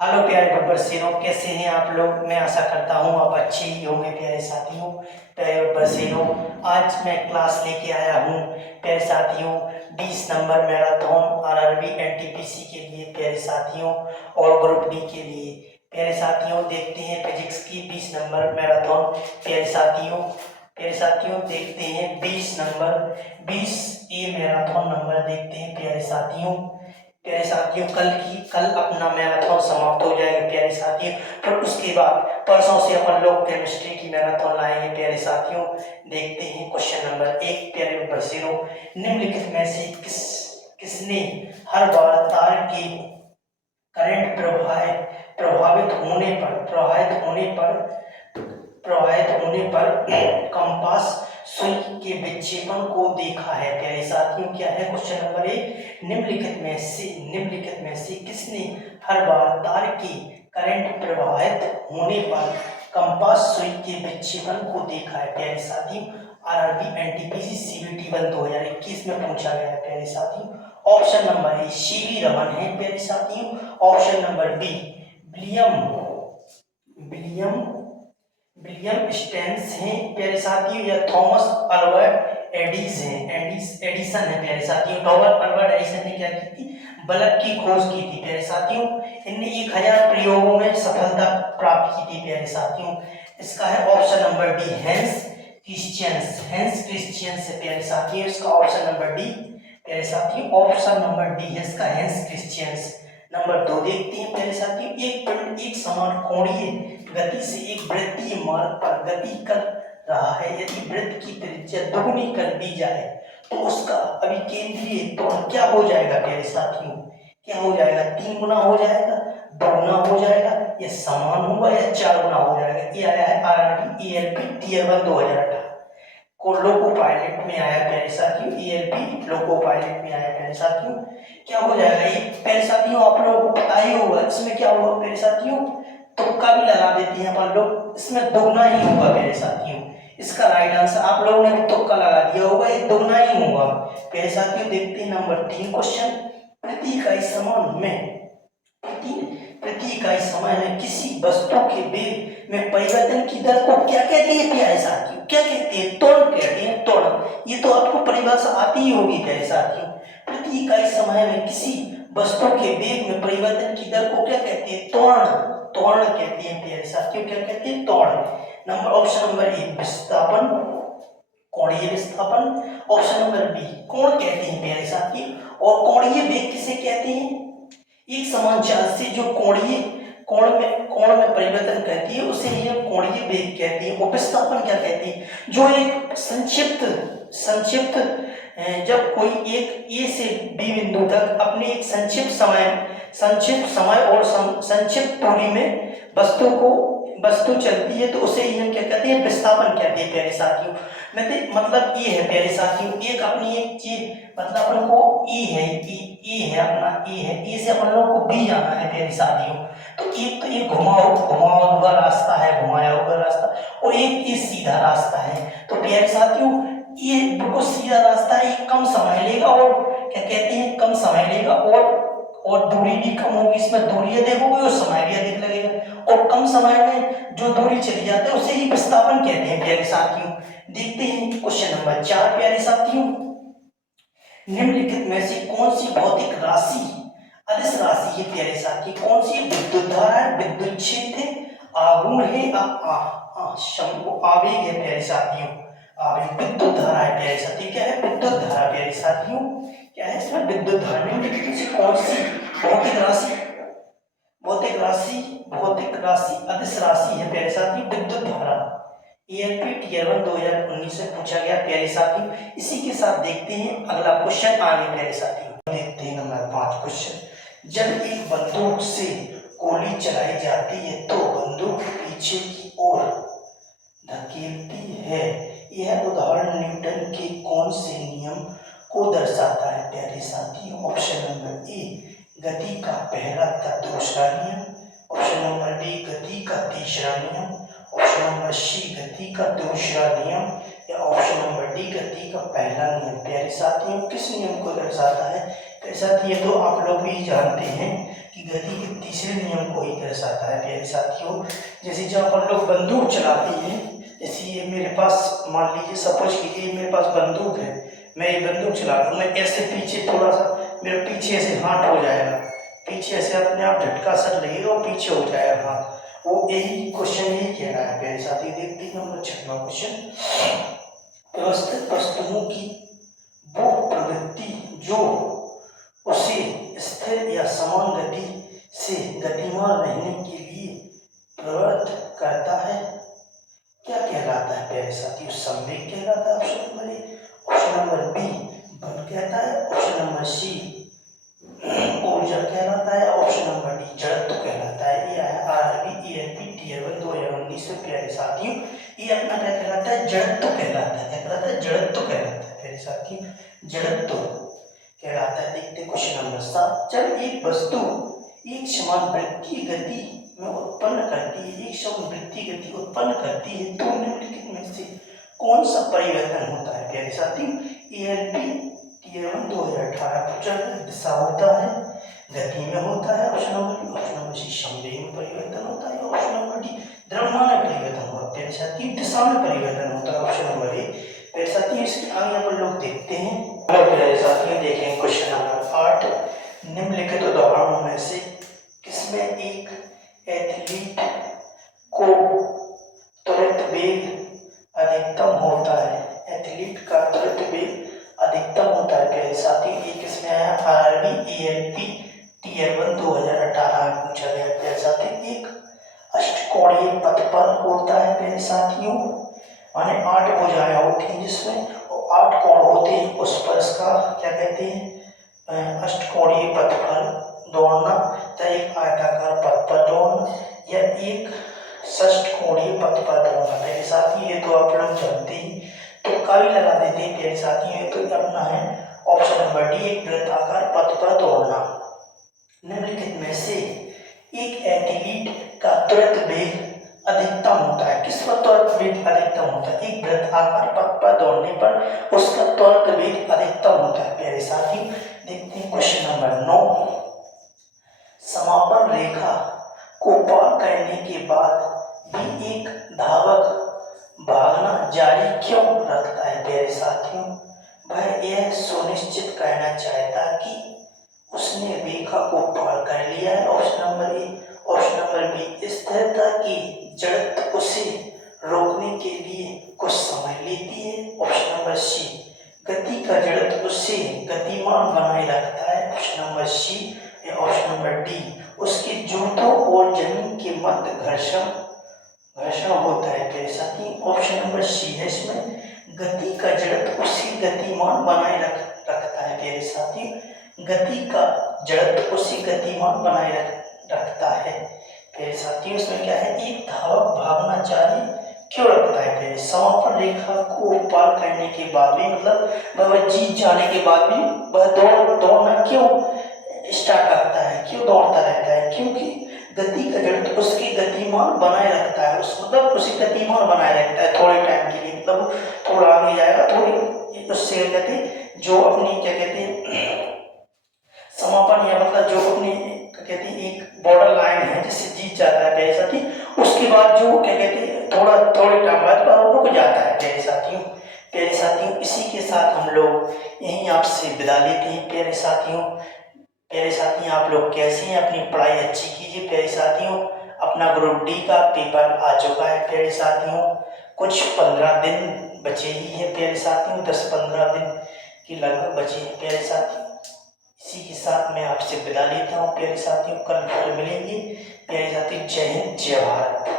Hello प्यारे बब्बर सिरों, कैसे हैं आप लोग। मैं आशा करता हूँ आप अच्छे ही होंगे प्यारे साथियों। प्यारे बब्बर सिरों, आज मैं क्लास लेके आया हूँ प्यारे साथियों 20 नंबर मैराथन आरआरबी एनटीपीसी के लिए प्यारे साथियों, और ग्रुप डी के लिए प्यारे साथियों। देखते हैं फिजिक्स की 20 नंबर मैराथन प्यारे साथियों। प्यारे साथियों देखते हैं 20 नंबर 20 ए मैराथन नंबर देखते हैं प्यारे साथियों। प्यारे साथियों कल अपना मैराथन समाप्त हो जाएगा प्यारे साथियों। फिर उसके बाद परसों से अपन लोग केमिस्ट्री की मैराथन लाएंगे प्यारे साथियों। देखते हैं क्वेश्चन नंबर 1 प्यारे बच्चों, निम्नलिखित में से किसने हर बार तार के करंट प्रभावित होने पर कंपास सुई के विक्षेपण को देखा है प्यारे साथियों। क्या है क्वेश्चन नंबर 1, निम्नलिखित में से किसने हर बार तार के करंट प्रभावित होने पर कंपास सुई के विक्षेपण को देखा है प्यारे साथियों। आरआरबी एनटीपीसी सीबीटी 1 2021 में पूछा गया है प्यारे साथियों। Option number A C V Raman है प्यारे साथियों। Option number B William William Staines हैं प्यारे साथियों, या थॉमस अल्बर्ट एडिसन है प्यारे साथियों। थॉमस अल्बर्ट एडिसन ने क्या की थी, बल्ब की खोज की थी प्यारे साथियों। इनने 1000 प्रयोगों में सफलता प्राप्त की थी प्यारे साथियों। इसका है option number D Hans Christians है प्यारे साथियों। इसका ऑप्शन नंबर डी प्यारे साथियों, ऑप्शन नंबर डी है इसका हैंस क्रिश्चियंस। नंबर 2 देखते हैं प्यारे साथियों, एक पिंड एक समान कोणीय गति से एक वृत्तीय मार्ग पर गति कर रहा है। यदि वृत्त की त्रिज्या दोगुनी कर दी जाए तो उसका अभिकेंद्रीय त्वरण क्या हो जाएगा प्यारे साथियों। क्या हो जाएगा, 3 गुना हो जाएगा, 2 गुना हो जाएगा, या समान होगा, या 4 गुना हो जाएगा। ये आया है आरआरबी ईएलपी टियर 1 2018 को लोको पायलट में आया प्यारे साथियों। ईएलपी लोको पायलट में आया प्यारे साथियों। क्या हो जाएगा ये प्यारे साथियों, आप लोगों को पता ही होगा। इसमें क्या होगा प्यारे साथियों, तुक्का भी लगा देते हैं अपन लोग, इसमें दोगुना ही होगा प्यारे साथियों। इसका राइट आंसर आप लोगों ने भी तुक्का लगा दिया होगा, ये दोगुना ही होगा प्यारे साथियों। देखते हैं नंबर 3 क्वेश्चन, प्रति इकाई समय में किसी वस्तु के वेग में परिवर्तन की दर को क्या कहते हैं प्यारे साथियों। क्या कहते हैं, त्वरण कहते हैं, त्वरण। ये तो आपको परिभाषा आती ही होगी प्यारे साथियों। प्रति इकाई समय में किसी वस्तु के वेग में परिवर्तन की दर को क्या कहते हैं, त्वरण कहते हैं प्यारे साथियों। क्या कहते हैं, त्वरण। नंबर ऑप्शन नंबर ए विस्थापन, कोणीय विस्थापन। ऑप्शन नंबर बी कोण कहते हैं प्यारे साथियों। और कोणीय वेग किसे कहते हैं, एक समान चाल से जो कोण में परिवर्तन करती है उसे ही हम कोणीय वेग कहते हैं। और विस्थापन क्या कहते हैं, जो एक संक्षिप्त जब कोई एक ए से बी बिंदु तक अपने एक संक्षिप्त समय और संक्षिप्त दूरी में वस्तु चलती है तो उसे ही हम क्या कहते हैं, विस्थापन कहते हैं प्यारे साथियों। मतलब ये है प्यारे साथियों, एक अपनी एक चीज, मतलब अपन को ई है अपना ए से अपन लोग को बी जाना है प्यारे साथियों। तो एक तो ये घुमाया हुआ रास्ता, और एक ये सीधा रास्ता है। तो प्यारे साथियों ये बिल्कुल सीधा रास्ता है, ये कम समय लेगा, और क्या कहते हैं, कम समय लेगा, और दूरी भी कम होगी। इसमें दूरी देखोगे और समय भी अधिक लगेगा, और कम समय में जो दूरी चली जाती है उसे ही विस्थापन कहते हैं प्यारे साथियों। देखते हैं क्वेश्चन नंबर 4 प्यारे साथियों, निम्नलिखित में से कौन सी भौतिक राशि अदिश राशि है प्यारे साथी। कौन सी विद्युत धारा है, विद्युत क्षेत्र है, आघूर्ण है, आवेग है प्यारे साथियों। आवेग विद्युत धारा है प्यारे साथी। क्या है, विद्युत धारा प्यारे साथियों। क्या है इसमें, विद्युत धारा। निम्नलिखित से कौन सी भौतिक राशि अदिश राशि है प्यारे साथी, विद्युत धारा। ईएलपी टियर 1 2019 से पूछा गया प्यारे साथी। इसी के साथ देखते हैं अगला क्वेश्चन आगे प्यारे साथी। देखते हैं नंबर 5 क्वेश्चन, जब एक बंदूक से गोली चलाई जाती है तो बंदूक पीछे की ओर धकेलती है। यह उदाहरण न्यूटन के कौन से नियम को दर्शाता है प्यारे साथी। ऑप्शन नंबर ए गति का पहला तथा दूसरा नियम। ऑप्शन नंबर बी गति का तीसरा नियम। ऑप्शन नंबर सी गति का दूसरा नियम, या ऑप्शन नंबर डी गति का पहला नियम। प्यारे साथियों किस नियम को दर्शाता है, प्यारे साथी, ये तो आप लोग भी जानते हैं कि गति के तीसरे नियम को ही दर्शाता है प्यारे साथियों। जैसे जब अपन लोग बंदूक चलाते हैं, जैसे ये मेरे पास मान लीजिए, सपोज कीजिए मेरे पास बंदूक है, मैं ये बंदूक चला रहा हूँ, मैं ऐसे पीछे थोड़ा सा, मेरे पीछे ऐसे हाथ हो जाएगा, पीछे ऐसे अपने आप झटका सा लगेगा और पीछे हो जाएगा हाथ। वो यही क्वेश्चन यही कह रहा है प्यारे साथी। देखते हैं नंबर 6वां क्वेश्चन। व्यवस्थित वस्तुओं की वो प्रवृत्ति जो उसे स्थिर या समान गति से गतिमान रहने के लिए प्रवृत्त करता है, क्या कहलाता है प्यारे साथियों? संवेग कहलाता है option number A. Option number B बल कहता है। ऑप्शन नंबर सी ऊर्जा कहलाता है। ऑप्शन नंबर डी जड़त्व कहलाता है। ये है आरआरबी ईएलपी टियर 1 2019 में प्यारे साथियों। ये अपना क्या कहलाता है? जड़त्व कहलाता है। क्या कहलाता है? जड़त्व कहलाता है प्यारे साथियों, जड़त्व कहलाता है। देखते क्वेश्चन नंबर 7। जब एक वस्तु एक समान वृत्तीय गति में उत्पन्न करती है, एक समान वृत्तीय गति उत्पन्न करती है, तो निम्नलिखित में से कौन सा परिवर्तन होता है प्यारे साथियों? ईएलपी टियर 1 2018 दिशा होता है, गति में होता है। Option number B. Option number C संवेग में परिवर्तन होता है। ऑप्शन नंबर डी द्रव्यमान में परिवर्तन होता है प्यारे साथियों, दिशा में परिवर्तन होता है। ऑप्शन नंबर ए प्यारे साथियों। इसके आगे अपन लोग देखते हैं। हेलो प्यारे साथियों, देखें क्वेश्चन नंबर 8। निम्नलिखित उदाहरणों में से किसमें एक एथलीट को त्वरित वेग अधिकतम होता है? एथलीट का त्वरित वेग अधिकतम होता है प्यारे साथियों। ये किसमें आया? आरआरबी ईएलपी टियर 1 2018 में पूछा गया प्यारे साथियों। एक अष्टकोणीय पथ पर होता है प्यारे साथियों, माने 8 भुजाएं होती हैं जिसमें 8 कोण होते हैं, उस पर इसका क्या कहते हैं? अष्टकोणीय पथ पर दौड़ना, तो एक आयताकार पथ पर दौड़ना या एक षष्ठकोणीय पथ पर दौड़ना प्यारे साथियों। ये तो आप लोग जानते ही, तो काफी लगा देते हैं प्यारे साथियों। ये तो अपना है ऑप्शन नंबर डी, एक वृत्ताकार पथ पर दौड़ना। निम्नलिखित में से एक एथलीट का त्वरित वेग अधिकतम होता है। किस पर त्वरित वेग अधिकतम होता है? एक वृत्ताकार पथ पर दौड़ने पर उसका त्वरित वेग अधिकतम होता है प्यारे साथियों। देखते हैं क्वेश्चन नंबर 9। समापन रेखा को पार करने के बाद भी एक धावक भागना जारी क्यों रखता है प्यारे साथियों? वह यह सुनिश्चित करना चाहता कि उसने रेखा को पार कर लिया है। Option number A. Option number B स्थिरता की जड़त्व उसे रोकने के लिए कुछ समय लेती है। ऑप्शन नंबर सी गति का जड़त्व उसे गतिमान बनाए रखता है। ऑप्शन नंबर सी या ऑप्शन नंबर डी उसके जूतों और जमीन के मध्य घर्षण होता है प्यारे साथी। ऑप्शन नंबर सी है इसमें, गति का जड़त्व उसे गतिमान बनाए रखता है प्यारे साथी। गति का जड़त्व उसे गतिमान बनाए रखता है प्यारे साथियों। इसमें क्या है? एक धावक भागना जारी क्यों रखता है प्यारे? समापन रेखा को पार करने के बाद भी, मतलब वह जीत जाने के बाद भी वह दौड़ना क्यों स्टार्ट रखता है, क्यों दौड़ता रहता है? क्योंकि गति का जड़त्व उसकी गतिमान बनाए रखता है, मतलब उसे गतिमान बनाए रखता है थोड़े टाइम के लिए, मतलब थोड़ा आगे जाएगा, थोड़ी उससे कहते हैं जो अपनी क्या कहते हैं समापन, या मतलब जो अपनी कहते हैं एक बॉर्डर लाइन है जिससे जीत जाता है प्यारे साथी, उसके बाद जो क्या कहते हैं थोड़े टाइम बाद रुक जाता है प्यारे साथियों। प्यारे साथियों, इसी के साथ हम लोग यहीं आपसे विदा लेते हैं प्यारे साथियों। प्यारे साथियों, आप लोग कैसे हैं? अपनी पढ़ाई अच्छी कीजिए प्यारे साथियों। अपना ग्रुप डी का पेपर आ चुका है प्यारे साथियों, कुछ 15 दिन बचे ही है प्यारे साथियों, 10-15 दिन की लगभग बचे हैं प्यारे साथियों। इसी के साथ मैं आपसे विदा लेता हूँ प्यारे साथियों। कल फिर मिलेंगे प्यारे साथियों। जय हिंद, जय भारत।